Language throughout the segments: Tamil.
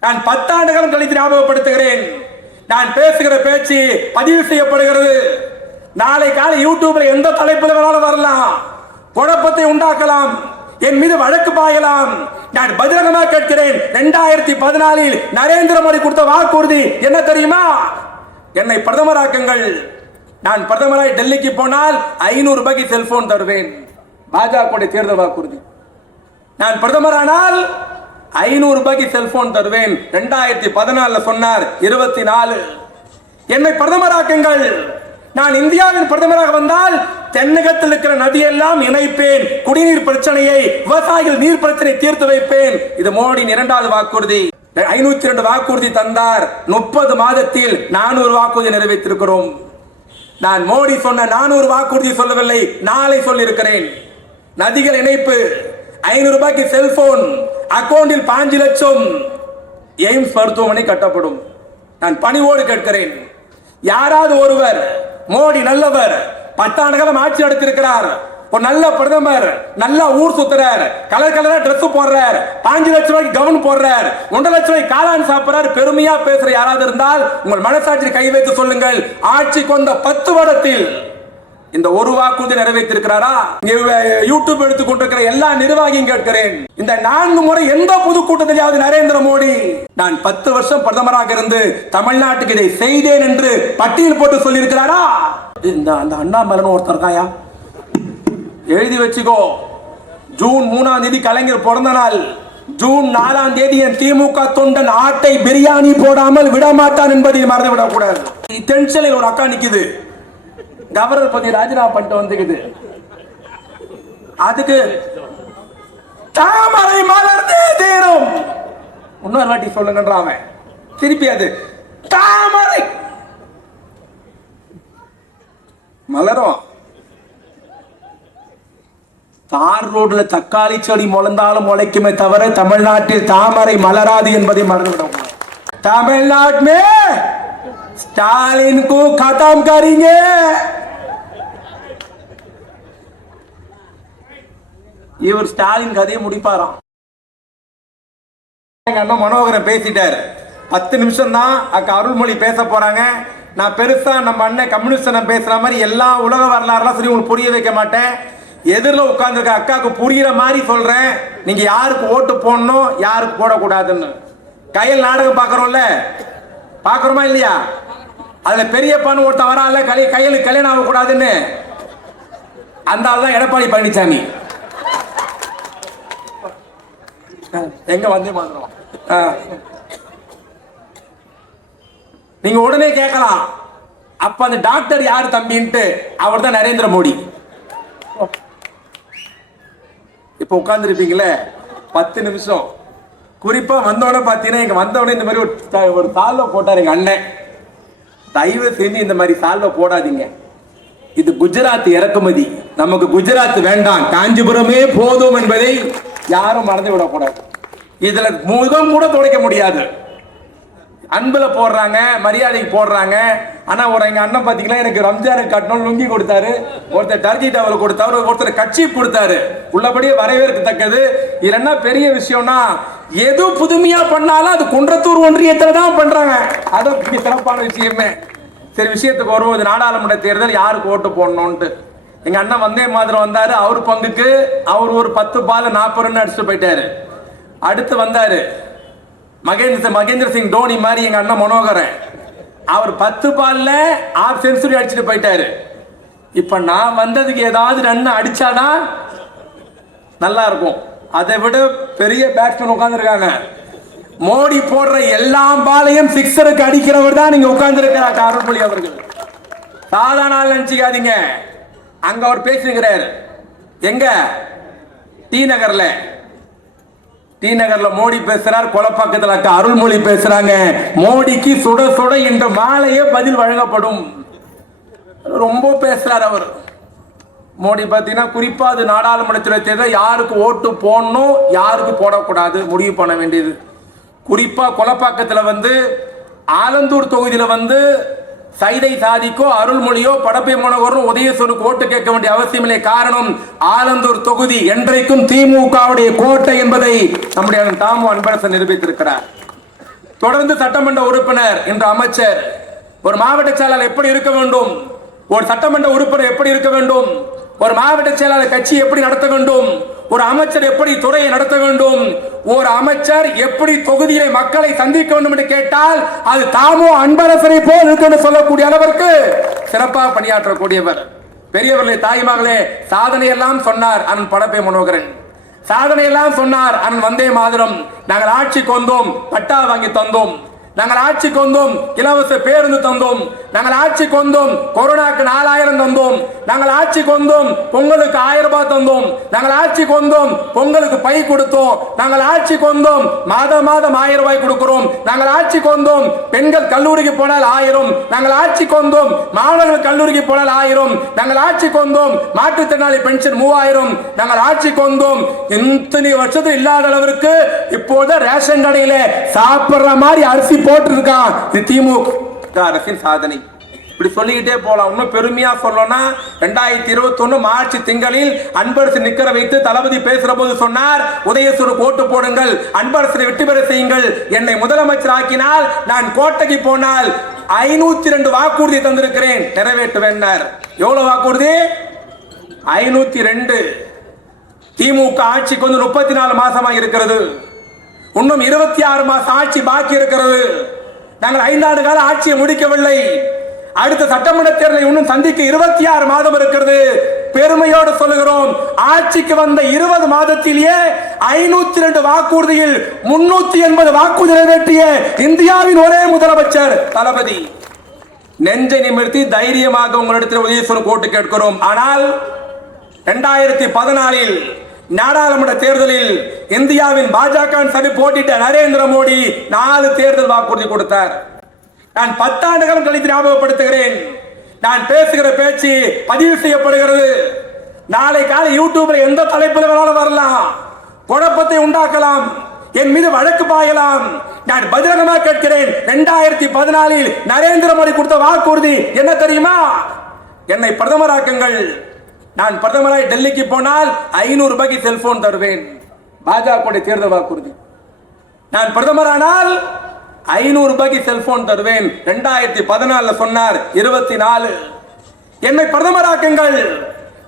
நான் பத்தாண்டு காலம் கழித்து ஞாபகப்படுத்துகிறேன். நான் பேசுகிற பேச்சு பதிவு செய்யப்படுகிறது. நாளை காலை யூடியூப்ல எந்த தலைப்புல வேணாலும் வரலாம்? குழப்பத்தை உண்டாக்கலாம். என் மீது வழக்கு பாயலாம். நான் பகிரங்கமாக கேட்கிறேன். இரண்டாயிரத்தி பதினாலில் நரேந்திர மோடி கொடுத்த வாக்குறுதி என்ன தெரியுமா? என்னை பிரதமராக்குங்கள். நான் பிரதமராய் டெல்லிக்கு போனால் ஐநூறு ரூபாய்க்கு செல்போன் தருவேன். பாஜக தேர்தல் வாக்குறுதி. நான் பிரதமரானால் ஐநூறு ரூபாய்க்கு செல்போன் தருவேன். ரெண்டாயிரத்தி பதினாலுல சொன்னார் இருபத்தி நாலு என்னை பிரதமராக்குங்கள் நான் இந்தியாவின் பிரதமராக வந்தால் தென்னகத்தில் இருக்கிற நதியெல்லாம் இணைப்பேன். குடிநீர் பிரச்சனையை விவசாயிகள் நீர் பிரச்சனை தீர்த்து வைப்பேன். இது மோடியின் இரண்டாவது வாக்குறுதி. ஐநூத்தி ரெண்டு வாக்குறுதி தந்தார். முப்பது மாதத்தில் நானூறு வாக்குறுதி நிறைவேற்றிருக்கிறோம். நான் மோடி சொன்ன நானூறு வாக்குறுதி சொல்லவில்லை நாளை சொல்லியிருக்கிறேன். நதிகள் இணைப்பு ஐநூறு ரூபாய்க்கு செல்போன் அக்கௌண்டில் பாஞ்சு லட்சம் எய்ம்ஸ் மருத்துவமனை கட்டப்படும். நான் பணிவோடு கேட்கிறேன். யாராவது ஒருவர் மோடி நல்லவர் பத்தாண்டு காலம் ஆட்சி நடத்திருக்கிறார் ஒரு நல்ல பிரதமர் நல்ல ஊர் சுத்துறார் கலர் கலரா Dress போடுறார் பாஞ்சு லட்சம் ரூபாய்க்கு கவுன் போடுறார் ஒன்றரை லட்சம் ரூபாய்க்கு காளான் சாப்பிடுறாரு பெருமையா பேசுற யாராவது இருந்தால் உங்கள் மனசாட்சி கை வைத்து சொல்லுங்கள். ஆட்சி கொண்ட பத்து வருடத்தில் இந்த ஒரு வாக்குறுதி நிறைவேற்றிருக்கிறாரா? யூடியூப் எடுத்துக்கொண்டிருக்கிற எல்லா நிர்வாகியும் கேட்கிறேன். இந்த நான்கு முறை எந்த பொதுக்கூட்டத்திலாவது நரேந்திர மோடி? நான் பத்து வருஷம் பிரதமராக இருந்து தமிழ்நாட்டுக்கு இதை செய்தேன் என்று பட்டியல் போட்டு சொல்லியிருக்கிறாரா? இந்த அந்த அண்ணாமலன் ஒருத்தர் இருக்காயா? எழுதி வச்சுக்கோ. ஜூன் மூணாம் தேதி கலைஞர் பிறந்த நாள். ஜூன் நாலாம் தேதி என் திமுக தொண்டன் ஆட்டை பிரியாணி போடாமல் விடமாட்டான் என்பதை மறந்து விடக்கூடாது டென்ஷனில் ஒரு அக்கா நிக்குது. கவர்னர் பதவி ராஜினாமா பண்ணிட்டு வந்துக்குது. அதுக்கு தாமரை மலர்ந்தே தீரும். இன்னொரு வாட்டி சொல்லுங்கன்ற அவன். திருப்பி அது. தாமரை. மலரும். தார் ரோடுல தக்காளி செடி முளைந்தாலும் முளைக்குமே தவிர தமிழ்நாட்டில் தாமரை மலராது என்பதை மறந்துவிடும் தமிழ்நாட்டுமே ஸ்டாலின் கதாம் கரீங்க. இவர் ஸ்டாலின் கதையை முடிப்பாராம். எங்க அண்ணன் மனோகரன் பேசிட்டாரு. பத்து நிமிஷம் தான் அக்கா அருள்மொழி பேச போறாங்க. நான் பெருசா நம்ம அண்ணன் கம்யூனிஸ்ட் பேசுற மாதிரி எல்லா உலக வரலாறுலாம் சரி உங்களுக்கு புரிய வைக்க மாட்டேன். எதிரில் உட்கார்ந்துருக்க அக்காவுக்கு புரியுற மாதிரி சொல்றேன். நீங்க யாருக்கு ஓட்டு போடணும் யாருக்கு போடக்கூடாதுன்னு. கையில் நாடகம் பார்க்குறோம்ல? பார்க்குறோமா இல்லையா? அதுல பெரியப்பான்னு ஒருத்தன் வரான்ல கலை கையில் கல்யாணம் ஆகக்கூடாதுன்னு. அந்த ஆள் தான் எடப்பாடி பழனிசாமி. எங்க வந்தே மாதிரம் நீங்க உடனே கேட்கலாம். அப்ப அந்த டாக்டர் யார் தம்பின்ட்டு அவர் தான் நரேந்திர மோடி. இப்ப உட்காந்துருப்பீங்களே பத்து நிமிஷம். குறிப்பா வந்தவொடனே பாத்தீங்கன்னா இங்க வந்தவொடனே இந்த மாதிரி ஒரு ஒரு சால்வை போட்டார் எங்க அண்ணன். தயவு செஞ்சு இந்த மாதிரி சால்வை போடாதீங்க. இது குஜராத் இறக்குமதி. நமக்கு குஜராத் வேண்டாம். காஞ்சிபுரமே போதும் என்பதை யாரும் மறந்து விடக்கூடாது. இதுல முகம் கூட துடைக்க முடியாது. அன்புல போடுறாங்க மரியாதைக்கு போடுறாங்க. ஆனா ஒரு எங்க அண்ணன் பார்த்தீங்கன்னா எனக்கு ரம்ஜானுக்கு கட்டணும் லுங்கி கொடுத்தாரு. ஒருத்தர் டர்ஜி டவல் கொடுத்தாரு ஒருத்தர் கட்சி கொடுத்தாரு. உள்ளபடியே வரவேற்கத்தக்கது. இது என்ன பெரிய விஷயம்னா எது புதுமையா பண்ணாலும் அது குன்றத்தூர் ஒன்றியத்துல தான் பண்றாங்க. அது சிறப்பான விஷயமே. சரி விஷயத்துக்கு வருவோம் இது நாடாளுமன்ற தேர்தல் யாருக்கு ஓட்டு போடணும்ட்டு எங்க அண்ணன் வந்தே மாதிரி வந்தாரு. அவர் பங்குக்கு அவர் ஒரு பத்து பால் நாற்பது ரன் அடிச்சுட்டு போயிட்டாரு. அடுத்து வந்தாரு. மகேந்திர மகேந்திர சிங் தோனி மாதிரி எங்க அண்ணன் மனோகரன். அவர் பத்து பால்ல ஆஃப் சென்சுரி அடிச்சுட்டு போயிட்டாரு. இப்ப நான் வந்ததுக்கு ஏதாவது ரன் அடிச்சாதான் நல்லா இருக்கும். அதை விட பெரிய பேட்ஸ்மேன் உட்காந்துருக்காங்க மோடி போடுற எல்லா பாலையும் சிக்ஸருக்கு அடிக்கிறவர் தான் நீங்க உட்கார்ந்துருக்கிறார் அருள்மொழி அவர்கள். சாதாரண நினைச்சுக்காதீங்க. அங்க அவர் பேசுகிறார் எங்க? டி நகர்ல. டி நகர்ல மோடி பேசுறார் கொலப்பாக்கத்தில் அக்கா அருள்மொழி பேசுறாங்க. மோடிக்கு சுட சுட இந்த மாலையே பதில் வழங்கப்படும். ரொம்ப பேசுறார் அவர். மோடி பார்த்தீங்கன்னா குறிப்பா அது நாடாளுமன்றத்தில் தேர்தல் யாருக்கு ஓட்டு போடணும் யாருக்கு போடக்கூடாது முடிவு பண்ண வேண்டியது. குறிப்பாக கொலப்பாக்கத்தில் வந்து ஆலந்தூர் தொகுதியில் வந்து சைதை சாதிக்கோ அருள்மொழியோ படப்பை மனோகரும் உதயசூருக்கு ஓட்டு கேட்க வேண்டிய அவசியமில்லை. காரணம் ஆலந்தூர் தொகுதி என்றைக்கும் திமுகவுடைய கோட்டை என்பதை நம்முடைய தாமு அன்பரசன் நிரூபித்திருக்கிறார். தொடர்ந்து சட்டமன்ற உறுப்பினர் என்ற அமைச்சர். ஒரு மாவட்ட செயலாளர் எப்படி இருக்க வேண்டும்? ஒரு சட்டமன்ற உறுப்பினர் எப்படி இருக்க வேண்டும்? ஒரு மாவட்ட செயலாளர் கட்சி எப்படி நடத்த வேண்டும்? ஒரு அமைச்சர் எப்படி துறையை நடத்த வேண்டும்? ஒரு அமைச்சர் எப்படி தொகுதியிலே மக்களை சந்திக்க வேண்டும் என்று கேட்டால் அது தாமோ அன்பரசரை போல் இருக்கு சொல்லக்கூடிய அளவிற்கு சிறப்பாக பணியாற்றக்கூடியவர். பெரியவர்களே தாய்மார்களே சாதனை எல்லாம் சொன்னார் அண்ணன் படப்பை மனோகரன். சாதனை எல்லாம் சொன்னார் அண்ணன் வந்தே மாதிரம். நாங்கள் ஆட்சிக்கு வந்தோம் பட்டா வாங்கி தந்தோம். நாங்கள் ஆட்சிக்கு வந்தோம் இலவச பேருந்து தந்தோம். நாங்கள் ஆட்சிக்கு வந்தோம் கொரோனாக்கு நாலாயிரம் தந்தோம். நாங்கள் ஆட்சிக்கு வந்தோம் பொங்கலுக்கு ஆயிரம் ரூபாய் தந்தோம். நாங்கள் ஆட்சிக்கு வந்தோம் பொங்கலுக்கு பை கொடுத்தோம். நாங்கள் ஆட்சிக்கு வந்தோம் மாதம் மாதம் ஆயிரம் ரூபாய் கொடுக்கிறோம். நாங்கள் ஆட்சிக்கு வந்தோம் பெண்கள் கல்லூரிக்கு போனால் ஆயிரம். நாங்கள் ஆட்சிக்கு வந்தோம் மாணவர்கள் கல்லூரிக்கு போனால் ஆயிரம். நாங்கள் ஆட்சிக்கு வந்தோம் மாற்றுத்திறனாளி பென்ஷன் மூவாயிரம். நாங்கள் ஆட்சிக்கு வந்தோம் இத்தனை வருஷத்துக்கு இல்லாத அளவிற்கு இப்போது ரேஷன் கடையில் சாப்பிடுற மாதிரி அரிசி போட்டிருக்கான் இது திமுக. அரசின் சாதனை. இப்படி சொல்லிக்கிட்டே போலாம். இன்னும் பெருமையா சொல்லணும்னா ரெண்டாயிரத்தி இருபத்தி ஒண்ணு மார்ச் திங்களில் அன்பரசு நிக்கிற வைத்து தளபதி பேசுற போது சொன்னார் உதயசூருக்கு ஓட்டு போடுங்கள் அன்பரசனை வெற்றி பெற செய்யுங்கள். என்னை முதலமைச்சர் ஆக்கினால் நான் கோட்டைக்கு போனால் ஐநூத்தி ரெண்டு வாக்குறுதி தந்திருக்கிறேன். நிறைவேற்றுவேன் எவ்வளவு வாக்குறுதி? ஐநூத்தி ரெண்டு. திமுக ஆட்சிக்கு வந்து முப்பத்தி நாலு மாசமாக இருக்கிறது. இன்னும் இருபத்தி ஆறு மாசம் ஆட்சி பாக்கி இருக்கிறது. நாங்கள் ஐந்தாண்டு கால ஆட்சியை முடிக்கவில்லை. அடுத்த சட்டமன்ற தேர்தலை இன்னும் சந்திக்க இருபத்தி ஆறு மாதம் இருக்கிறது. பெருமையோடு சொல்லுகிறோம் ஆட்சிக்கு வந்த இருபது மாதத்திலேயே ஐநூத்தி ரெண்டு வாக்குறுதியில் முன்னூத்தி எண்பது வாக்குறுதி நிறைவேற்றிய இந்தியாவின் ஒரே முதலமைச்சர் தளபதி. நெஞ்சை நிமிர்த்தி தைரியமாக உங்களிடத்தில் உதயசுவரம் கோட்டு கேட்கிறோம். ஆனால் இரண்டாயிரத்தி பதினாலில் நாடாளுமன்ற தேர்தலில் இந்தியாவின் பாஜக சரி போட்டிட்ட நரேந்திர மோடி நாலு தேர்தல் வாக்குறுதி கொடுத்தார். நான் பத்தாண்டுகளும் கழித்து ஞாபகப்படுத்துகிறேன். நான் பேசுகிற பேச்சு பதிவு செய்யப்படுகிறது. நாளை காலை யூடியூப்ல எந்த தலைப்பில் வேணாலும் வரலாம். குழப்பத்தை உண்டாக்கலாம். என் மீது வழக்கு பாயலாம். நான் பகிரங்கமாக கேட்கிறேன். இரண்டாயிரத்தி பதினாலில் நரேந்திர மோடி கொடுத்த வாக்குறுதி என்ன தெரியுமா? என்னை பிரதமராக்குங்கள். நான் பிரதமராய் டெல்லிக்கு போனால் ஐநூறு ரூபாய்க்கு செல்போன் தருவேன். பாஜக தேர்தல் வாக்குறுதி. நான் பிரதமரானால் ஐநூறு ரூபாய்க்கு செல்போன் தருவேன். ரெண்டாயிரத்தி பதினாலுல சொன்னார் இருபத்தி நாலு என்னை பிரதமராக்குங்கள்.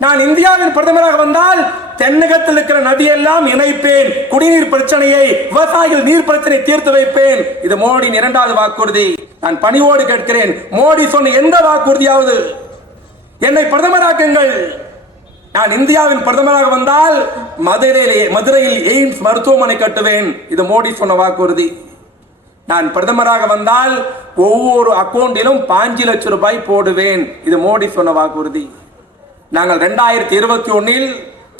நான் இந்தியாவின் பிரதமராக வந்தால் தென்னகத்தில் இருக்கிற நதியெல்லாம் இணைப்பேன். குடிநீர் பிரச்சனையை விவசாயிகள் நீர் பிரச்சனை தீர்த்து வைப்பேன். இது மோடியின் இரண்டாவது வாக்குறுதி. நான் பணிவோடு கேட்கிறேன். மோடி சொன்ன எந்த வாக்குறுதியாவது என்னை பிரதமராக்குங்கள். நான் இந்தியாவின் பிரதமராக வந்தால் மதுரையிலே மதுரையில் எய்ம்ஸ் மருத்துவமனை கட்டுவேன். இது மோடி சொன்ன வாக்குறுதி. நான் பிரதமராக வந்தால் ஒவ்வொரு அக்கௌண்டிலும் பாஞ்சு லட்சம் ரூபாய் போடுவேன். இது மோடி சொன்ன வாக்குறுதி. நாங்கள் ரெண்டாயிரத்தி இருபத்தி ஒன்னில்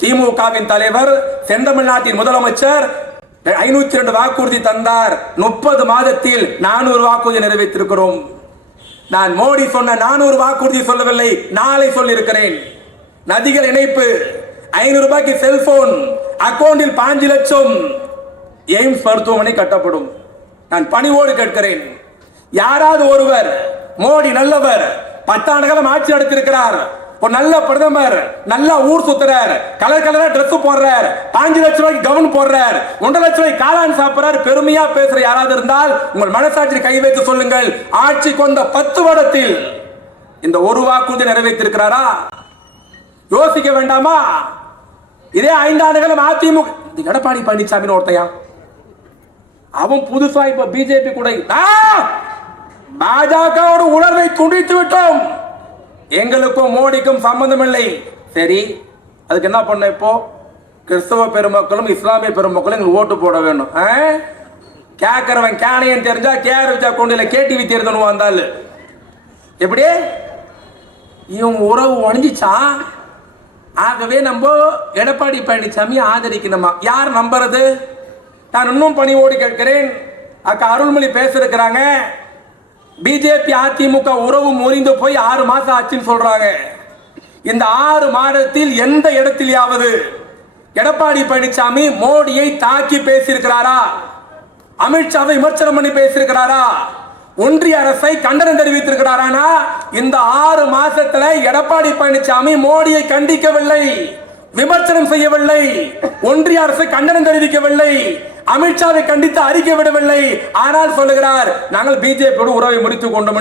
திமுகவின் தலைவர் செந்தமிழ்நாட்டின் முதலமைச்சர் ஐநூத்தி ரெண்டு வாக்குறுதி தந்தார். முப்பது மாதத்தில் நானூறு வாக்குறுதி நிறைவேற்றிருக்கிறோம். நான் மோடி சொன்ன நானூறு வாக்குறுதி சொல்லவில்லை. நாளை சொல்லியிருக்கிறேன். நதிகள் இணைப்பு ஐநூறு ரூபாய்க்கு செல்போன் அக்கௌண்டில் பாஞ்சு லட்சம். எய்ம்ஸ் மருத்துவமனை கட்டப்படும். நான் பணிவோடு கேட்கிறேன். யாராவது ஒருவர் மோடி நல்லவர் பத்தாண்டு காலம் ஆட்சி நடத்திருக்கிறார் ஒரு நல்ல பிரதமர் நல்லா ஊர் சுத்துறார் கலர் கலரா ட்ரெஸ் போடுறார் பாஞ்சு லட்சம் ரூபாய்க்கு கவன் போடுறார் ஒன்றரை லட்சம் ரூபாய் காளான் சாப்பிடுறாரு பெருமையா பேசுற யாராவது இருந்தால் உங்கள் மனசாட்சி கை வைத்து சொல்லுங்கள். ஆட்சி கொண்ட பத்து வருடத்தில் இந்த ஒரு வாக்குறுதி நிறைவேற்றிருக்கிறாரா? யோசிக்க வேண்டாமா? இதே ஐந்தாண்டுகளும் அதிமுக இந்த எடப்பாடி பழனிசாமி ஒருத்தையா? அவன் புதுசா இப்ப பிஜேபி கூட பாஜகவோட உணர்வை துண்டித்து விட்டோம். எங்களுக்கும் மோடிக்கும் சம்பந்தம் இல்லை சரி அதுக்கு என்ன பண்ண இப்போ? கிறிஸ்தவ பெருமக்களும் இஸ்லாமிய பெருமக்களும் எங்களுக்கு ஓட்டு போட வேணும். ஆ? கேட்கறவன் கேனையன் தெரிஞ்சா கேர் வச்சா கொண்டு கேடிவி தேர்தல் வந்தாள். எப்படி? இவங்க உறவு உடஞ்சிச்சான் ஆகவே நம்ம எடப்பாடி பழனிசாமி ஆதரிக்கணுமா? யார் நம்புறது? நான் இன்னும் பணியோடு கேட்கிறேன். அக்கா அருள்மொழி பேசிருக்கிறாங்க பிஜேபி அதிமுக உறவு முறிந்து போய் ஆறு மாசம் ஆச்சுன்னு சொல்றாங்க. இந்த ஆறு மாதத்தில் எந்த இடத்திலேயாவது எடப்பாடி பழனிசாமி மோடியை தாக்கி பேசியிருக்கிறாரா? அமித்ஷாவை விமர்சனம் பண்ணி பேசியிருக்கிறாரா? ஒன்றிய அரசை கண்டனம் தெரிவித்திருக்கிறாரானா? இந்த ஆறு மாசத்துல எடப்பாடி பழனிசாமி மோடியை கண்டிக்கவில்லை விமர்சனம் செய்யவில்லை ஒன்றிய அரசு கண்டனம் தெரிவிக்கவில்லை அமித்ஷாவை கண்டித்து அறிக்கை விடவில்லை. ஆனால் சொல்லுகிறார் நாங்கள் பிஜேபியோடு உறவை முடித்துக் கொண்டோம்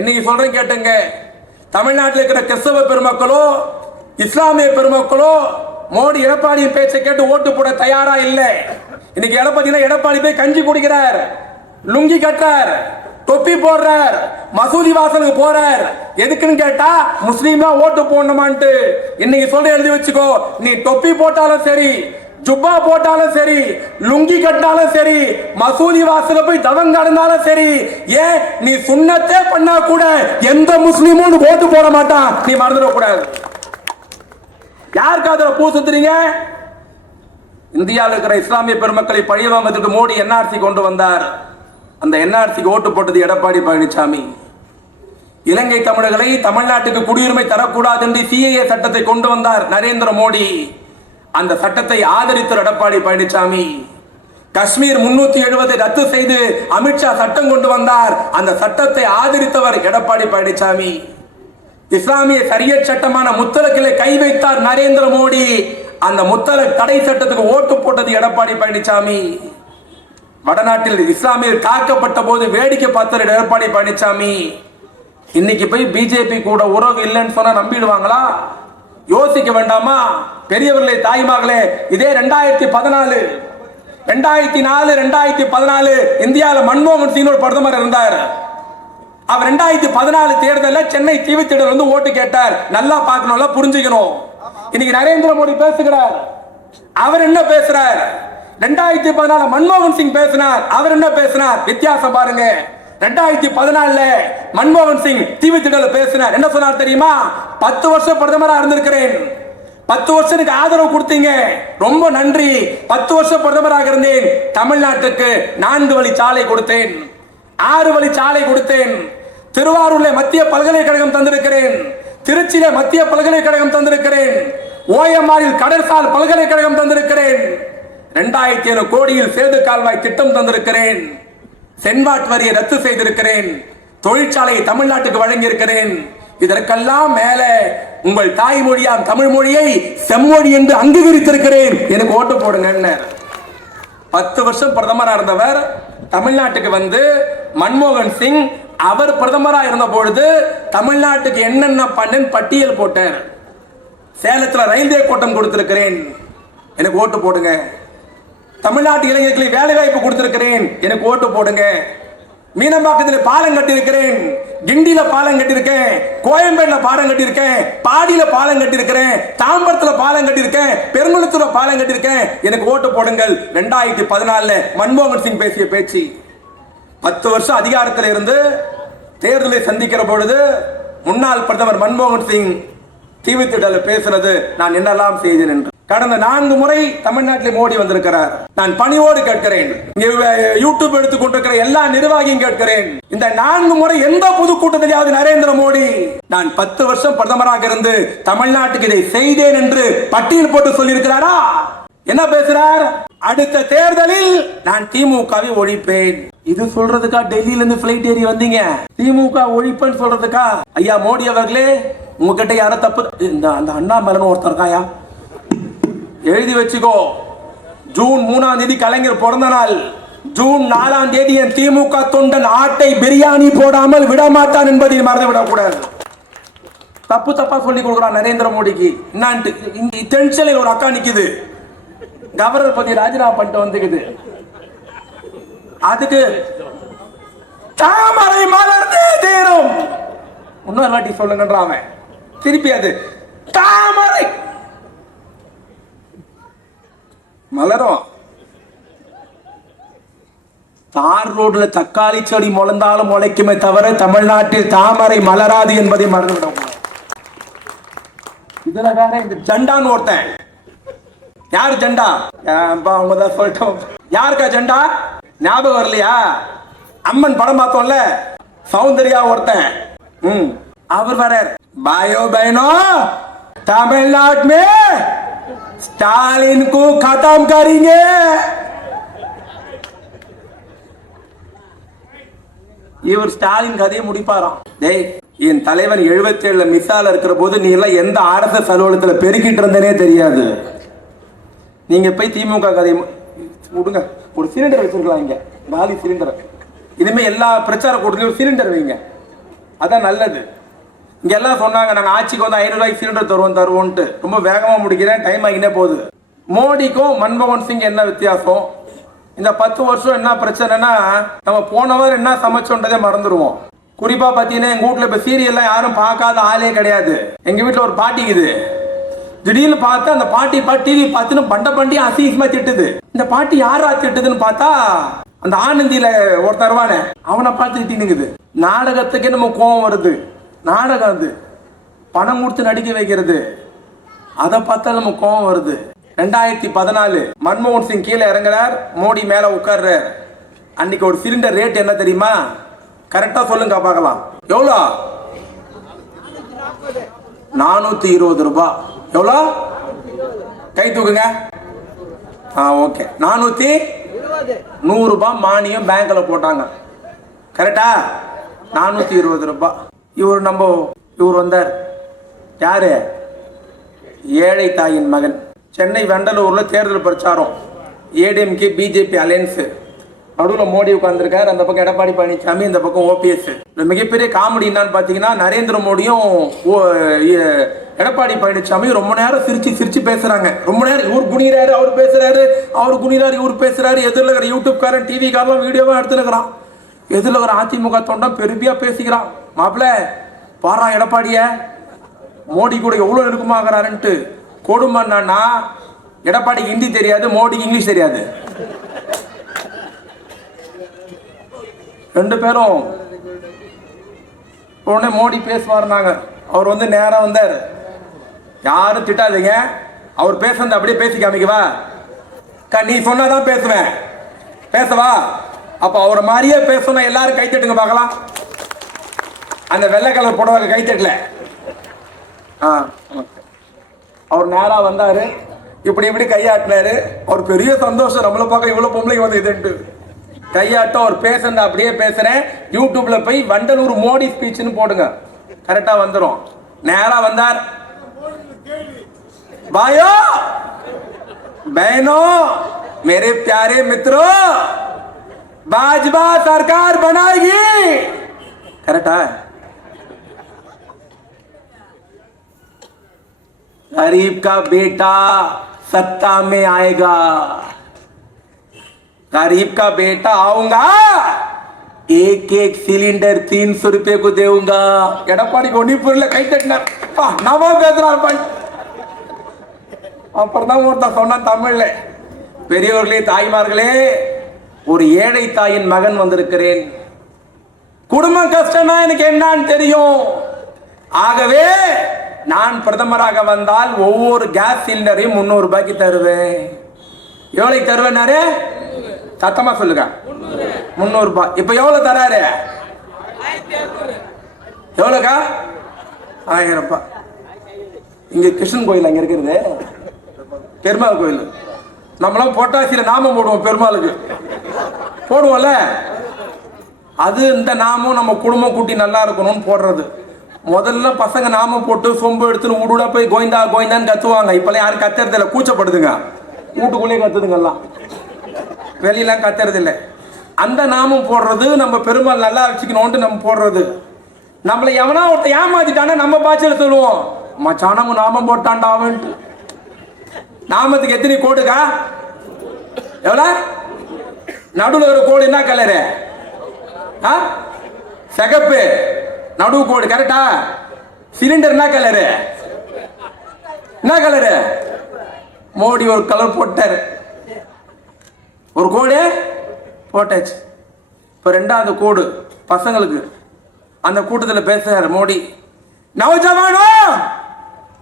இன்னைக்கு சொல்றேன் கேட்டுங்க. தமிழ்நாட்டில் இருக்கிற கிறிஸ்தவ பெருமக்களோ இஸ்லாமிய பெருமக்களோ மோடி எடப்பாடியின் பேச்சை கேட்டு ஓட்டு போட தயாரா இல்லை. இன்னைக்கு எடப்பாடினா எடப்பாடி போய் கஞ்சி குடிக்கிறார் லுங்கி கட்டுறார் தொப்பி போடுறார். மசூதி வாசலுக்கு போறார். எதுக்குன்னு கேட்டா முஸ்லீமா ஓட்டு போடணுமான்ட்டு. இன்னைக்கு சொல்ற எழுதி வச்சுக்கோ. நீ தொப்பி போட்டாலும் சரி ஜுப்பா போட்டாலும் சரி லுங்கி கட்டினாலும் சரி மசூதி வாசல போய் தவம் கடந்தாலும் சரி ஏன் நீ சுண்ணத்தே பண்ணா கூட எந்த முஸ்லீமும் ஓட்டு போட மாட்டான். நீ மறந்துடக்கூடாது யாருக்கு அதுல பூ சுத்துறீங்க? இந்தியாவில் இருக்கிற இஸ்லாமிய பெருமக்களை பழிவாங்கிறதுக்கு மோடி என்ஆர்சி கொண்டு வந்தார். அந்த என்ஆர்சிக்கு ஓட்டு போட்டது எடப்பாடி பழனிசாமி. இலங்கை தமிழர்களை தமிழ்நாட்டுக்கு குடியுரிமை தரக்கூடாது என்று சிஏஏ சட்டத்தை கொண்டு வந்தார் நரேந்திர மோடி. அந்த சட்டத்தை ஆதரித்தார் எடப்பாடி பழனிசாமி. காஷ்மீர் முன்னூத்தி எழுபதை ரத்து செய்து அமித்ஷா சட்டம் கொண்டு வந்தார். அந்த சட்டத்தை ஆதரித்தவர் எடப்பாடி பழனிசாமி. இஸ்லாமிய சரியத் சட்டமான முத்தலக்கிலே கை வைத்தார் நரேந்திர மோடி. அந்த முத்தலக் தடை சட்டத்துக்கு ஓட்டு போட்டது எடப்பாடி பழனிசாமி. வடநாட்டில் இஸ்லாமியர் தாக்கப்பட்ட போது வேடிக்கை பார்த்தார் எடப்பாடி பழனிசாமி இன்னைக்கு போய் பிஜேபி கூட உறவு இல்லைன்னு சொன்னா நம்பிடுவாங்களா? யோசிக்க வேண்டாமா? பெரியவர்களே தாய்மார்களே இதே ரெண்டாயிரத்தி பதினாலு ரெண்டாயிரத்தி நாலு ரெண்டாயிரத்தி பதினாலு இந்தியாவில் மன்மோகன் சிங் ஒரு பிரதமர் இருந்தார். அவர் ரெண்டாயிரத்தி பதினாலு தேர்தலில் சென்னை தீவுத்திடல் வந்து ஓட்டு கேட்டார். நல்லா பார்க்கணும்ல புரிஞ்சுக்கணும். இன்னைக்கு நரேந்திர மோடி பேசுகிறார். அவர் என்ன பேசுறார்? ரெண்டாயிரத்தி பதினாலு மன்மோகன் சிங் பேசினார். அவர் என்ன பேசினார்? வித்தியாசம் பாருங்க. ரெண்டாயிரத்தி பதினாலுல மன்மோகன் சிங் தீவுத்திடல பேசினார். என்ன சொன்னார் தெரியுமா? பத்து வருஷம் பிரதமரா இருந்திருக்கிறேன். பத்து வருஷம் எனக்கு ஆதரவு கொடுத்தீங்க. ரொம்ப நன்றி. பத்து வருஷம் பிரதமராக இருந்தேன். தமிழ்நாட்டுக்கு நான்கு வழி சாலை கொடுத்தேன். ஆறு வழி சாலை கொடுத்தேன். திருவாரூர்ல மத்திய பல்கலைக்கழகம் தந்திருக்கிறேன். திருச்சியில மத்திய பல்கலைக்கழகம் தந்திருக்கிறேன். ஓஎம்ஆரில் கடற்சால் பல்கலைக்கழகம் தந்திருக்கிறேன். ரெண்டாயிரத்தி ஏழு கோடியில் சேது கால்வாய் திட்டம் தந்திருக்கிறேன். சென்வாட் வரியை ரத்து செய்திருக்கிறேன். தொழிற்சாலையை தமிழ்நாட்டுக்கு வழங்கியிருக்கிறேன். இதற்கெல்லாம் மேல உங்கள் தாய்மொழியாம் தமிழ் மொழியை செம்மொழி என்று அங்கீகரித்திருக்கிறேன். எனக்கு ஓட்டு போடுங்க பத்து வருஷம் பிரதமராக இருந்தவர் தமிழ்நாட்டுக்கு வந்து மன்மோகன் சிங். அவர் பிரதமராக இருந்த பொழுது தமிழ்நாட்டுக்கு என்னென்ன பண்ணேன் பட்டியல் போட்டார். சேலத்தில் ரயில்வே கோட்டம் கொடுத்திருக்கிறேன். எனக்கு ஓட்டு போடுங்க. தமிழ்நாட்டு இளைஞர்களை வேலை வாய்ப்பு கொடுத்திருக்கிறேன். எனக்கு ஓட்டு போடுங்க. மீனம்பாக்கத்தில் பாலம் கட்டியிருக்கிறேன். கிண்டியில பாலம் கட்டியிருக்கேன். கோயம்பேடுல பாலம் கட்டியிருக்கேன். பாடியில பாலம் கட்டியிருக்கிறேன். தாம்பரத்துல பாலம் கட்டியிருக்கேன். பெருங்குளத்துல பாலம் கட்டியிருக்கேன். எனக்கு ஓட்டு போடுங்கள். ரெண்டாயிரத்தி பதினாலுல மன்மோகன் சிங் பேசிய பேச்சு. பத்து வருஷம் அதிகாரத்தில் இருந்து தேர்தலை சந்திக்கிற பொழுது முன்னாள் பிரதமர் மன்மோகன் சிங் தீவுத்திடல பேசுறது நான் என்னெல்லாம் செய்தேன் என்று. கடந்த நான்கு முறை தமிழ்நாட்டில் மோடி வந்திருக்கிறார். நான் பணியோடு கேட்கிறேன். இங்க யூடியூப் எடுத்துக் கொண்டிருக்கிற எல்லா நிர்வாகியும் கேட்கிறேன். இந்த நான்கு முறை எந்த பொதுக்கூட்டத்திலேயாவது நரேந்திர மோடி? நான் பத்து வருஷம் பிரதமராக இருந்து தமிழ்நாட்டுக்கு இதை செய்தேன் என்று பட்டியல் போட்டு சொல்லியிருக்கிறாரா? என்ன பேசுறார்? அடுத்த தேர்தலில் நான் திமுகவை ஒழிப்பேன். இது சொல்றதுக்கா டெல்லியில இருந்து பிளைட் ஏறி வந்தீங்க? திமுக ஒழிப்பேன் சொல்றதுக்கா? ஐயா மோடி அவர்களே உங்ககிட்ட யாரோ தப்பு இந்த அந்த அண்ணா மேலன்னு ஒருத்தர் இருக்காயா? எழுதி வச்சுக்கோ. ஜூன் மூணாம் தேதி கலைஞர் பிறந்த நாள். ஜூன் நாலாம் தேதி என் திமுக தொண்டன் ஆட்டை பிரியாணி போடாமல் விடமாட்டான் என்பதை மறந்து விடக்கூடாது தப்பு தப்பா சொல்லி கொடுக்குறான் நரேந்திர மோடிக்கு. என்னான்ட்டு இங்க டென்ஷனில் ஒரு அக்கா நிக்குது. கவர்னர் பத்தி ராஜினாமா பண்ணிட்டு வந்துக்குது. அதுக்கு தாமரை மலர்ந்தே தீரும். இன்னொரு வாட்டி சொல்லுங்கன்றான் அவன். திருப்பி அது தாமரை. மலரும். தார் ரோட்ல தக்காளி செடி முளைந்தாலும் முளைக்குமே தவிர தமிழ்நாட்டில் தாமரை மலராது என்பதை மறந்துவிடும் இதுல வேற இந்த ஜெண்டான்னு ஒருத்தன். யாரு ஜெண்டா? அவங்க தான் சொல்லிட்டோம். யாருக்கா ஜெண்டா? ஞாபகம் வரலையா? அம்மன் படம் பார்த்தோம்ல? சௌந்தர்யா ஒருத்தன். ம். அவர் வரார் பயோ பயனோ तमिलनाडु में स्टालिन को खत्म இவர் ஸ்டாலின் கதையை முடிப்பாராம். டேய் என் தலைவன் எழுபத்தி ஏழுல மிஸ்ஸால இருக்கிற போது நீ எல்லாம் எந்த ஆர்எஸ்எஸ் அலுவலகத்துல பெருக்கிட்டு இருந்தனே தெரியாது. நீங்க போய் திமுக கதையை விடுங்க ஒரு சிலிண்டர் வச்சிருக்கலாம் இங்க. காலி சிலிண்டர். இனிமே எல்லா பிரச்சார கூட்டத்திலும் சிலிண்டர் வைங்க. அதான் நல்லது. இங்க எல்லாம் சொன்னாங்க நாங்க ஆட்சிக்கு வந்து ஐநூறு சிலிண்டர் தருவோம் தருவோம்ட்டு ரொம்ப வேகமா முடிக்கிறேன் டைம் ஆகினே போகுது. மோடிக்கும் மன்மோகன் சிங் என்ன வித்தியாசம்? இந்த பத்து வருஷம் என்ன பிரச்சனைனா நம்ம போனவர் என்ன சமைச்சோன்றதே மறந்துடுவோம். குறிப்பா பாத்தீங்கன்னா எங்க வீட்ல இப்ப சீரியல்லாம் யாரும் பார்க்காத ஆளே கிடையாது. எங்க வீட்டில் ஒரு பாட்டிக்குது திடீர்னு பார்த்தா அந்த பாட்டி பாட்டி டிவி பார்த்துன்னு பண்ட பண்டி அசிங்கமா திட்டுது. இந்த பாட்டி யாரா திட்டுதுன்னு பார்த்தா அந்த ஆனந்தியில ஒருத்தருவானே அவனை பார்த்து திட்டினுங்குது நாடகத்துக்கே நம்ம கோவம் வருது. நாடகம் அது. பணம் கொடுத்து நடிக்க வைக்கிறது. அதை பார்த்தா நம்ம கோவம் வருது. ரெண்டாயிரத்தி பதினாலு மன்மோகன் சிங் கீழே இறங்குறார். மோடி மேல உட்கார்றார். அன்னைக்கு ஒரு சிலிண்டர் ரேட் என்ன தெரியுமா? கரெக்டா சொல்லுங்க பார்க்கலாம். எவ்வளோ? நானூத்தி இருபது ரூபாய் எவ்வளோ? கை தூக்குங்க. ஆ ஓகே நானூத்தி நூறுரூபா மானியம் பேங்க்ல போட்டாங்க. கரெக்டா நானூத்தி இருபது ரூபாய் இவர் நம்ம இவர் வந்தார். யார்? ஏழை தாயின் மகன். சென்னை வெண்டலூரில் தேர்தல் பிரச்சாரம். ADMK BJP alliance. நடுவில் மோடி உட்காந்துருக்கார் அந்த பக்கம் எடப்பாடி பழனிசாமி இந்த பக்கம் ஓபிஎஸ். மிகப்பெரிய காமெடி என்னன்னு பார்த்தீங்கன்னா நரேந்திர மோடியும் ஓ- எடப்பாடி பழனிசாமி ரொம்ப நேரம் சிரிச்சு சிரிச்சு பேசுறாங்க. ரொம்ப நேரம் இவர் குனிறாரு அவர் பேசுறாரு அவர் குனிறாரு இவர் பேசுறாரு. எதிரில் இருக்கிற யூடியூப் காரன் டிவி எடுத்துருக்கிறான் எதிரில் இருக்கிற அதிமுக தொண்டம் பெருமையாக பேசிக்கிறான். மாப்பிள்ள பாரா எடப்பாடிய மோடி கூட எவ்வளோ நெருக்கமாகறாருன்ட்டு கொடுமை என்னன்னா எடப்பாடிக்கு ஹிந்தி தெரியாது மோடிக்கு இங்கிலீஷ் தெரியாது. ரெண்டு பேரும் உடனே மோடி பேசுவாருனாங்க அவர் வந்து நேராக வந்தார். யாரும் திட்டாதீங்க. அவர் பேசுனது அப்படியே பேசி காமிக்கவா? கா நீ சொன்னாதான் பேசுவேன். பேசவா? அப்போ அவரை மாதிரியே பேசணும் எல்லாரும் கை தட்டுங்க பார்க்கலாம். அந்த வெள்ளை கலர் புடவை கை தட்டல ஆ okay. அவர் நேரா வந்தாரு இப்படி இப்படி கையாட்டினாரு அவர் பெரிய சந்தோஷம் நம்மளை பார்க்க இவ்வளவு பொம்பளைங்க வந்து இதுன்ட்டு கையாட்டம் அவர் பேசுனது அப்படியே பேசுறேன் யூடியூப்ல போய் வண்டலூர் மோடி ஸ்பீச்னு போடுங்க கரெக்டா வந்துரும் நேரா வந்தார் भाइयों बहनों मेरे प्यारे मित्रों भाजपा सरकार बनाएगी करेक्ट है गरीब का बेटा सत्ता में आएगा गरीब का बेटा आऊंगा एक एक सिलेंडर तीन सौ रुपये को देऊंगा எடப்பாடி ஒன்னிப்பூர்ல கை தட்டினார் பா, நவா பேசுறார் பாய் அப்புறம் தான் ஒருத்தன் சொன்னான் தமிழ்ல பெரியவர்களே தாய்மார்களே ஒரு ஏழை தாயின் மகன் வந்திருக்கிறேன் குடும்ப கஷ்டமா எனக்கு என்னன்னு தெரியும் ஆகவே நான் பிரதமராக வந்தால் ஒவ்வொரு கேஸ் சிலிண்டரையும் முந்நூறு ரூபாய்க்கு தருவேன். எவ்வளோக்கு தருவேன்னாரு சத்தமா சொல்லுங்க. முந்நூறு ரூபாய் இப்ப எவ்வளவு தராரு? எவ்வளோக்கா ஆயிரம் ரூபாய் இங்க கிருஷ்ணன் கோயில் அங்க இருக்கிறது. பெருமாள் கோயில். நம்மளாம் பொட்டாசியில நாமம் போடுவோம் பெருமாளுக்கு. போடுவோம்ல? அது இந்த நாமும் நம்ம குடும்பம் கூட்டி நல்லா இருக்கணும்னு போடுறது. முதல்ல பசங்க நாமம் போட்டு சொம்பு எடுத்துன்னு ஊடுடா போய் கோயந்தா கோயந்தான்னு கத்துவாங்க. இப்பெல்லாம் யாரும் கத்துறதில்ல. கூச்சப்படுதுங்க. வீட்டுக்குள்ளேயே கத்துதுங்க எல்லாம். வெளியெல்லாம் கத்துறதில்ல. அந்த நாமம் போடுறது நம்ம பெருமாள் நல்லா வச்சுக்கணும்ட்டு நம்ம போடுறது. நம்மளை எவனா ஒருத்த ஏமாத்திட்டானா நம்ம பாய்ச்சல் சொல்லுவோம். மச்சானமும் நாமம் போட்டான்டா அவன்ட்டு நாமத்துக்கு எத்தனை கோடுக்கா? எவ்வளோ? நடுவில் ஒரு கோடு என்ன கலரு ஆ? சிகப்பு. நடுவு கோடு கரெக்டா சிலிண்டர் என்ன கலரு என்ன கலரு மோடி ஒரு கலர் போட்டாரு ஒரு கோடு போட்டாச்சு இப்போ ரெண்டாவது கோடு பசங்களுக்கு அந்த கூட்டத்தில் பேசுறாரு மோடி नौजवानों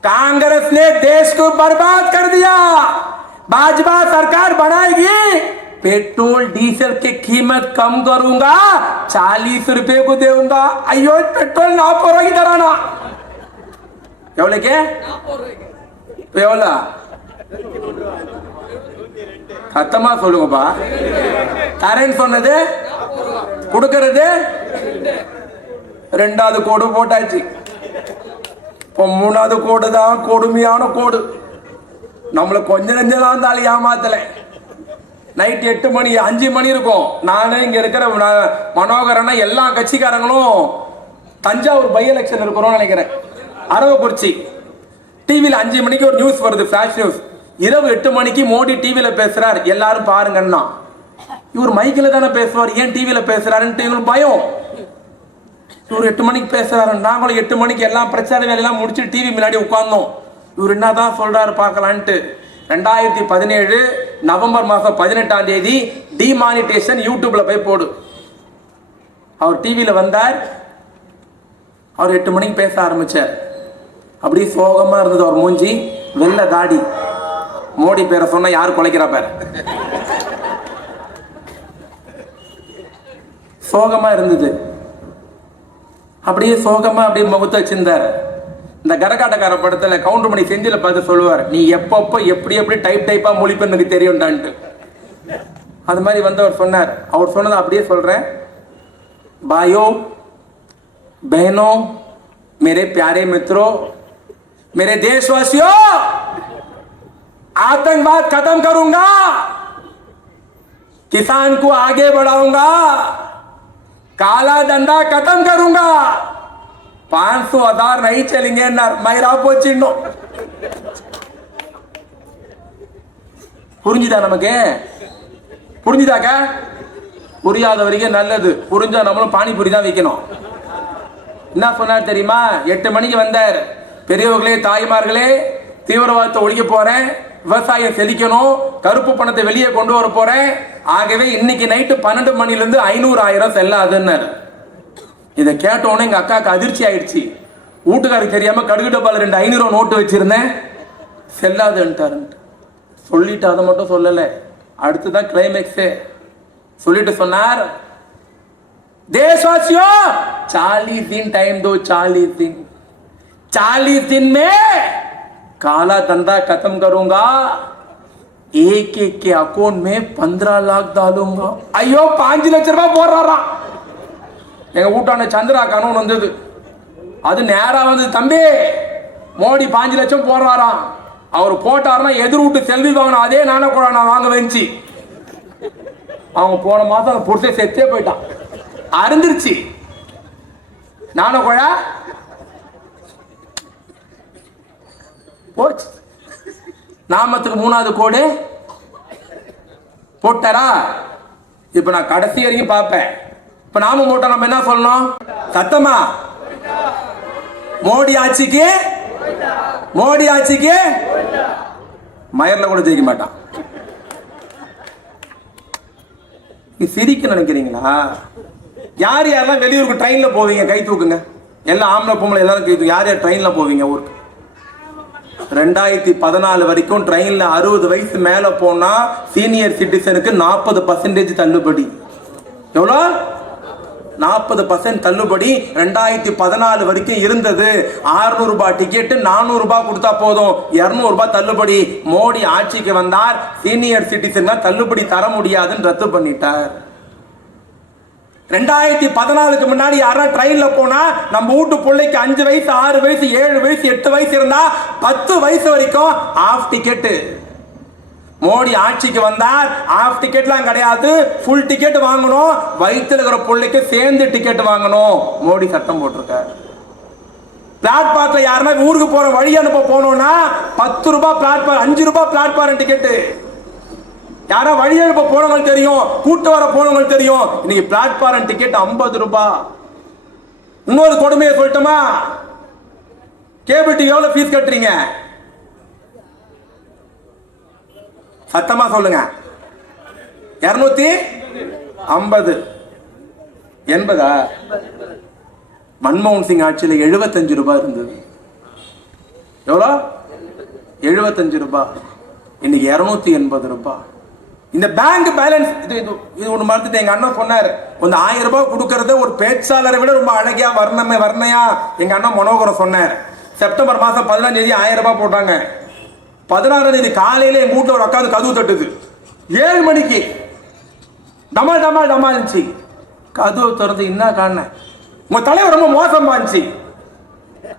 कांग्रेस ने देश को बर्बाद कर दिया भाजपा सरकार बनाएगी पेट्रोल डीजल की कीमत कम करूंगा चालीस रुपए को देऊंगा अयो पेट्रोल नापो रही तराना எவ்வளோக்கு இப்போ எவ்வளோ சத்தமா சொல்லுங்கப்பா கரண்ட் சொன்னது கொடுக்கறது ரெண்டாவது கோடு போட்டாச்சு இப்போ மூணாவது கோடு தான் கொடுமையான கோடு நம்மளை கொஞ்ச நெஞ்சலாம் இருந்தாலும் ஏமாத்தல நைட் எட்டு மணி அஞ்சு மணி இருக்கும். நான் இங்க இருக்கிற ம- மனோகரனா எல்லா கட்சிக்காரங்களும் தஞ்சாவூர் பை எலெக்ஷன் இருக்கிறோம்னு நினைக்கிறேன். அரவக்குறிச்சி. டிவியில் அஞ்சு மணிக்கு ஒரு நியூஸ் வருது ஃபிளாஷ் நியூஸ் இரவு எட்டு மணிக்கு மோடி டிவியில் பேசுறார். எல்லாரும் பாருங்கன்னா. இவர் மைக்கில் தானே பேசுவார். ஏன் டிவியில் பேசுறாருன்ட்டு எங்களுக்கு பயம். இவர் எட்டு மணிக்கு பேசுறாரு நாங்களும் எட்டு மணிக்கு எல்லாம் பிரச்சார வேலையெல்லாம் முடிச்சு டிவி முன்னாடி உட்கார்ந்தோம். இவர் என்னதான் சொல்றாரு பார்க்கலான்ட்டு. ரெண்டாயிரத்தி பதினேழு நவம்பர் மாதம் பதினெட்டாம் தேதி டிமானிட்டேஷன் யூடியூப்ல போய் போடு. அவர் டிவியில் வந்தார். அவர் எட்டு மணிக்கு பேச ஆரம்பிச்சார். அப்படியே சோகமாக இருந்தது அவர் மூஞ்சி. வெள்ள தாடி. மோடி பேரை சொன்னால் யார் குலைக்கிறா பேர். சோகமாக இருந்தது. அப்படியே சோகமாக அப்படியே முகத்தை வச்சிருந்தார். இந்த கரகாட்டக்கார படத்துல கவுண்டர் மணி செந்தில பார்த்து சொல்லுவார் நீ எப்பப்போ எப்படி எப்படி டைப் டைப்பா முழிப்பு எனக்கு தெரியும்டான்ட்டு அது மாதிரி வந்தவர் சொன்னார் அவர் சொன்னதை அப்படியே சொல்றேன் பாயோ बहनों मेरे प्यारे मित्रों मेरे देशवासियों आतंकवाद खत्म करूंगा किसान को आगे बढ़ाऊंगा काला धंधा खत्म करूंगा पांच सौ हजार नहीं चलेंगे மைரா போச்சிடணும் புரிஞ்சுதா நமக்கு புரிஞ்சுதாக்க புரியாத வரைக்கும் நல்லது புரிஞ்சா நம்மளும் பானிபூரி தான் வைக்கணும் என்ன சொன்னார் தெரியுமா எட்டு மணிக்கு வந்தார் பெரியவர்களே தாய்மார்களே தீவிரவாதத்தை ஒழிக்க போறேன் விவசாயம் செழிக்கணும் கருப்பு பணத்தை வெளியே கொண்டு வர போறேன் ஆகவே இன்னைக்கு நைட்டு பன்னெண்டு மணில இருந்து ஐநூறு ஆயிரம் செல்லாதுன்னாரு இதை கேட்ட உடனே எங்க அக்காவுக்கு அதிர்ச்சி ஆயிடுச்சு வீட்டுக்காருக்கு தெரியாம கடுகு டப்பால ரெண்டு ஐநூறு நோட்டு வச்சிருந்தேன் செல்லாதுன்ட்டாருன்ட்டு சொல்லிட்டு அதை மட்டும் சொல்லல அடுத்துதான் கிளைமேக்ஸே சொல்லிட்டு சொன்னார் देशवासियों चालीस दिन टाइम दो चालीस दिन चालीस दिन में काला धंधा खत्म करूंगा एक एक के अकाउंट में पंद्रह लाख डालूंगा ஐயோ பாஞ்சு லட்ச ரூபாய் போடுறாராம் எங்க வீட்டான சந்திரா கனவு வந்தது. அது நேரா வந்தது. தம்பி மோடி பாஞ்சு லட்சம் போடுறாராம். அவர் போட்டாருன்னா எதிர் வீட்டு செல்வி வாங்கின அதே நானே கூட நான் வாங்க வந்துச்சு அவங்க போன மாதம் அந்த புருஷை செத்தே போயிட்டான். அருந்துருச்சு. நானும் கூட போச்சு. நாமத்துக்கு மூணாவது கோடு. போட்டாரா? இப்ப நான் கடைசி வரைக்கும் பார்ப்பேன். இப்ப நாம மூட்டை நம்ம என்ன சொல்லணும்? சத்தமா? மோடி ஆட்சிக்கு? மோடி ஆட்சிக்கு? மயர்ல கூட ஜெயிக்க மாட்டான். சிரிக்க நினைக்கிறீங்களா? யார் யாரெல்லாம் வெளியூருக்கு ட்ரெயினில் போவீங்க கை தூக்குங்க? எல்லாம் ஆம்பளை பொம்பளை எல்லாரும் கை தூக்கு. யார் யார் ட்ரெயினில் போவீங்க ஊருக்கு? ரெண்டாயிரத்தி பதினாலு வரைக்கும் ட்ரெயினில் அறுபது வயசு மேலே போனால் சீனியர் சிட்டிசனுக்கு நாற்பது பர்சன்டேஜ் தள்ளுபடி. எவ்வளோ? நாற்பது பர்சன்ட் தள்ளுபடி ரெண்டாயிரத்தி பதினாலு வரைக்கும் இருந்தது. அறுநூறுபா டிக்கெட்டு நானூறுபா கொடுத்தா போதும். இரநூறுபா தள்ளுபடி. மோடி ஆட்சிக்கு வந்தார். சீனியர் சிட்டிசன் தள்ளுபடி தர முடியாதுன்னு ரத்து பண்ணிட்டார். ரெண்டாயிரத்தி பதினாலுக்கு முன்னாடி யாரா ட்ரெயின்ல போனா நம்ம வீட்டு பிள்ளைக்கு அஞ்சு வயசு ஆறு வயசு ஏழு வயசு எட்டு வயசு இருந்தா பத்து வயசு வரைக்கும் ஆஃப் டிக்கெட்டு மோடி ஆட்சிக்கு வந்தார். ஆஃப் டிக்கெட்லாம் கிடையாது. ஃபுல் டிக்கெட் வாங்கணும். வயிற்றில் இருக்கிற பிள்ளைக்கு சேர்ந்து டிக்கெட் வாங்கணும். மோடி சட்டம் போட்டிருக்காரு. பிளாட்பார்க்ல யாருன்னா ஊருக்கு போற வழி அனுப்ப போனோம்னா பத்து ரூபாய் பிளாட்பார் அஞ்சு ரூபாய் பிளாட்பார் டிக்கெட்டு யாரா வழி அனுப்ப போனவங்களுக்கு தெரியும். கூட்டு வர போனவங்களுக்கு தெரியும். இன்னைக்கு பிளாட்பார்ம் டிக்கெட் ஐம்பது ரூபாய் இன்னொரு கொடுமையை சொல்லட்டுமா? கேபிள் டிவி எவ்வளோ ஃபீஸ் கட்டுறீங்க? சத்தமா சொல்லுங்க. இருநூத்தி ஐம்பது. எண்பதா மன்மோகன் சிங் ஆட்சியில் எழுபத்தஞ்சு ரூபாய் இருந்தது. எவ்வளோ? எழுபத்தஞ்சு ரூபாய். இன்னைக்கு இரநூத்தி எண்பது ரூபாய். இந்த பேங்க் பேலன்ஸ் இது இது இது ஒன்று மறந்துட்டு எங்கள் அண்ணன் சொன்னார் கொஞ்சம் ஆயிரம் ரூபாய் கொடுக்கறத ஒரு பேச்சாளரை விட ரொம்ப அழகியா வர்ணமே வர்ணையா? எங்கள் அண்ணன் மனோகரம் சொன்னார். செப்டம்பர் மாதம் பதினஞ்சாம் தேதி ஆயிரம் ரூபாய் போட்டாங்க. பதினாறாம் தேதி காலையில எங்க வீட்டில் ஒரு உட்காந்து கதவு தட்டுது. ஏழு மணிக்கு. டமால் டமால் டமால் இருந்துச்சு. கதவு திறந்து என்ன காண உங்க தலைவர் ரொம்ப மோசமா இருந்துச்சு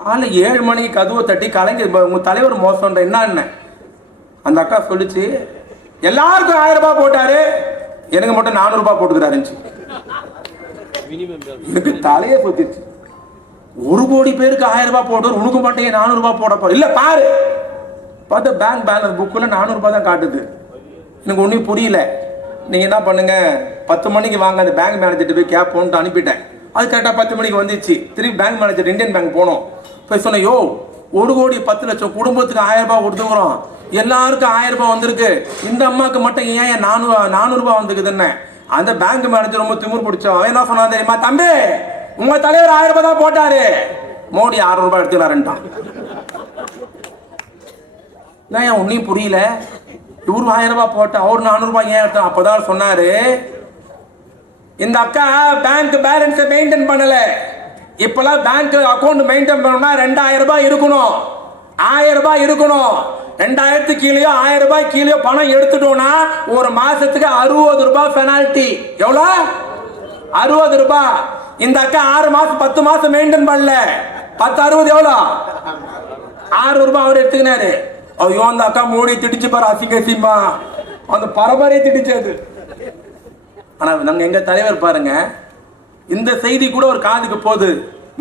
ஆனால் ஏழு மணிக்கு கதவை தட்டி கலைஞர் உங்க தலைவர் மோசம்ன்ற என்ன அந்த அக்கா சொல்லிச்சு எல்லாருக்கும் ஆயிரம் ரூபாய் போட்டாரு. எனக்கு மட்டும் நானூறு ரூபாய் போட்டுக்கிறாரு எனக்கு தலையே சுத்திச்சு ஒரு கோடி பேருக்கு ஆயிரம் ரூபாய் போட்டு உனக்கு மட்டும் ஏன் நானூறு ரூபாய் போட போற? இல்ல பாரு. பார்த்தா பேங்க் பேலன்ஸ் புக்கில் நானூறுபா தான் காட்டுது. எனக்கு ஒன்றும் புரியல. நீங்கள் என்ன பண்ணுங்கள் பத்து மணிக்கு வாங்க அந்த பேங்க் மேனேஜர்கிட்ட போய் கேப் போன்ட்டு அனுப்பிட்டேன். அது கரெக்டாக பத்து மணிக்கு வந்துச்சு. திருப்பி பேங்க் மேனேஜர் இந்தியன் பேங்க் போனோம். போய் சொன்னேன் யோ ஒரு கோடி பத்து லட்சம் குடும்பத்துக்கு ஆயிரம் ரூபாய் கொடுத்துக்கிறோம். எல்லாருக்கும் ஆயிரம் ரூபாய் வந்திருக்கு. இந்த அம்மாவுக்கு மட்டும் ஏன் ஏன் நானூறு நானூறுபா வந்துருக்குதுன்னு? வந்துக்குதுன்னு அந்த பேங்க் மேனேஜர் ரொம்ப திமிர் பிடிச்சோம் அவன் என்ன சொன்னா தெரியுமா? தம்பி உங்க தலைவர் ஆயிரம் ரூபாய் தான் போட்டாரு. மோடி ஆறு ரூபாய் எடுத்துக்கிறாருன்ட்டான் நான் ஏன் ஒன்றையும் புரியல? இவரு ஆயிரம் ரூபாய் போட்டு அவர் நானூறுபா ஏன் எடுத்தான்? அப்பதான் சொன்னாரு. இந்த அக்கா பேங்க் பேலன்ஸை மெயின்டைன் பண்ணல. இப்பெல்லாம் பேங்க் அக்கௌண்ட் மெயின்டைன் பண்ணணும்னா ரெண்டாயிரம் ரூபாய் இருக்கணும். ஆயிரம் ரூபாய் இருக்கணும். ரெண்டாயிரத்து கீழேயோ ஆயிரம் ரூபாய் கீழேயோ பணம் எடுத்துட்டோம்னா ஒரு மாசத்துக்கு அறுபது ரூபாய் பெனால்டி எவ்வளோ? அறுபது ரூபாய். இந்த அக்கா ஆறு மாசம் பத்து மாசம் மெயின்டைன் பண்ணல. பத்து அறுபது எவ்வளோ? ஆறு ரூபாய் அவர் எடுத்துக்கினாரு. ஐயோ அந்த அக்கா மோடி திடிச்சு பாரு அசிங்க அசிங்கமா. அந்த பரம்பரையை திடிச்சது ஆனா நாங்க எங்க தலைவர் பாருங்க இந்த செய்தி கூட ஒரு காதுக்கு போகுது.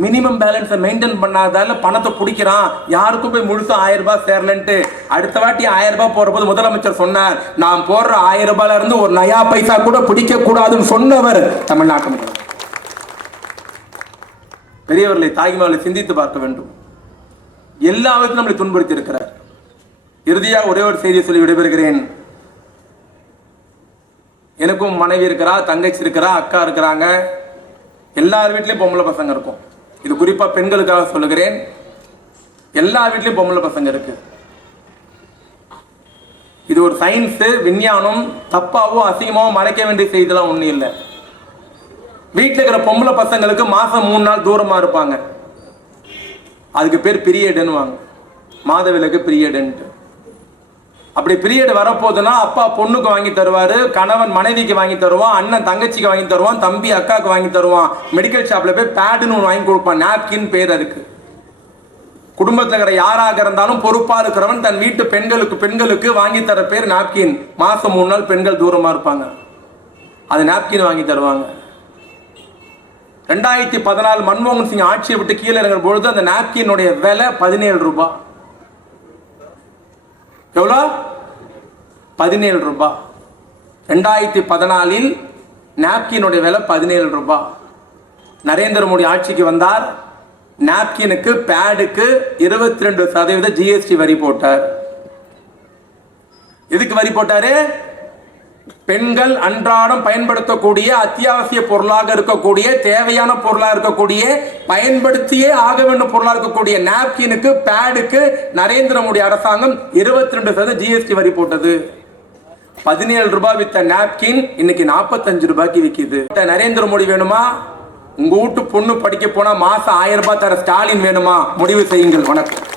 மினிமம் பேலன்ஸை மெயின்டைன் பண்ணாதால பணத்தை பிடிக்கிறான். யாருக்கும் போய் முழுசா ஆயிரம் ரூபாய் சேரலன்ட்டு. அடுத்த வாட்டி ஆயிரம் ரூபாய் போற போது முதலமைச்சர் சொன்னார் நான் போடுற ஆயிரம் ரூபாயில இருந்து ஒரு நயா பைசா கூட பிடிக்க கூடாதுன்னு சொன்னவர் தமிழ்நாட்டு முதல்வர். பெரியவர்களை தாய்மார்களை சிந்தித்து பார்க்க வேண்டும். எல்லா விதத்திலும் நம்மளை துன்புறுத்தி இருக்கிறார். இறுதியாக ஒரே ஒரு செய்தியை சொல்லி விடைபெறுகிறேன். எனக்கும் மனைவி இருக்கிறா தங்கச்சி இருக்கிறா அக்கா இருக்கிறாங்க. எல்லார் வீட்லேயும் பொம்பளை பசங்க இருக்கும். இது குறிப்பாக பெண்களுக்காக சொல்லுகிறேன். எல்லா வீட்லேயும் பொம்பளை பசங்க இருக்கு. இது ஒரு சயின்ஸு விஞ்ஞானம் தப்பாவோ அசிங்கமாவோ மறைக்க வேண்டிய செய்திலாம் ஒன்றும் இல்லை. வீட்டில் இருக்கிற பொம்பளை பசங்களுக்கு மாதம் மூணு நாள் தூரமாக இருப்பாங்க. அதுக்கு பேர் பீரியடுன்னு வாங்க மாதவிலக்கு பீரியடுன்ட்டு அப்படி பீரியட் வரப்போகுதுன்னா அப்பா பொண்ணுக்கு வாங்கி தருவாரு கணவன் மனைவிக்கு வாங்கி தருவான் அண்ணன் தங்கச்சிக்கு வாங்கி தருவான் தம்பி அக்காவுக்கு வாங்கி தருவான். மெடிக்கல் ஷாப்ல போய் பேடுன்னு ஒன்று வாங்கி கொடுப்பான். நாப்கின் பேர் அதுக்கு. குடும்பத்தில் இருக்கிற யாராக இருந்தாலும் பொறுப்பாக இருக்கிறவன் தன் வீட்டு பெண்களுக்கு பெண்களுக்கு வாங்கி தர பேர் நாப்கின் மாசம் மூணு நாள் பெண்கள் தூரமா இருப்பாங்க. அது நாப்கின் வாங்கி தருவாங்க. ரெண்டாயிரத்தி பதினாலு மன்மோகன் சிங் ஆட்சியை விட்டு கீழே இறங்குற பொழுது அந்த நாப்கினுடைய விலை பதினேழு ரூபாய். எவ்வளோ? பதினேழு ரூபாய் ரெண்டாயிரத்தி பதினாலில் நாப்கினுடைய விலை பதினேழு ரூபா. நரேந்திர மோடி ஆட்சிக்கு வந்தார். நாப்கினுக்கு பேடுக்கு இருபத்தி ரெண்டு சதவீத ஜிஎஸ்டி வரி போட்டார். எதுக்கு வரி போட்டாரு? பெண்கள் அன்றாடம் பயன்படுத்தக்கூடிய அத்தியாவசிய பொருளாக இருக்கக்கூடிய தேவையான பொருளாக இருக்கக்கூடிய பயன்படுத்தியே ஆக வேண்டும் பொருளாக இருக்கக்கூடிய நாப்கினுக்கு பேடுக்கு நரேந்திர மோடி அரசாங்கம் இருபத்தி ரெண்டு சதவீதம் ஜிஎஸ்டி வரி போட்டது. பதினேழு ரூபாய் வித்த நாப்கின் இன்னைக்கு நாற்பத்தஞ்சு ரூபாய்க்கு விற்கிது நரேந்திர மோடி வேணுமா? உங்க வீட்டு பொண்ணு படிக்க போனா மாசம் ஆயிரம் ரூபாய் தர ஸ்டாலின் வேணுமா? முடிவு செய்யுங்கள். வணக்கம்.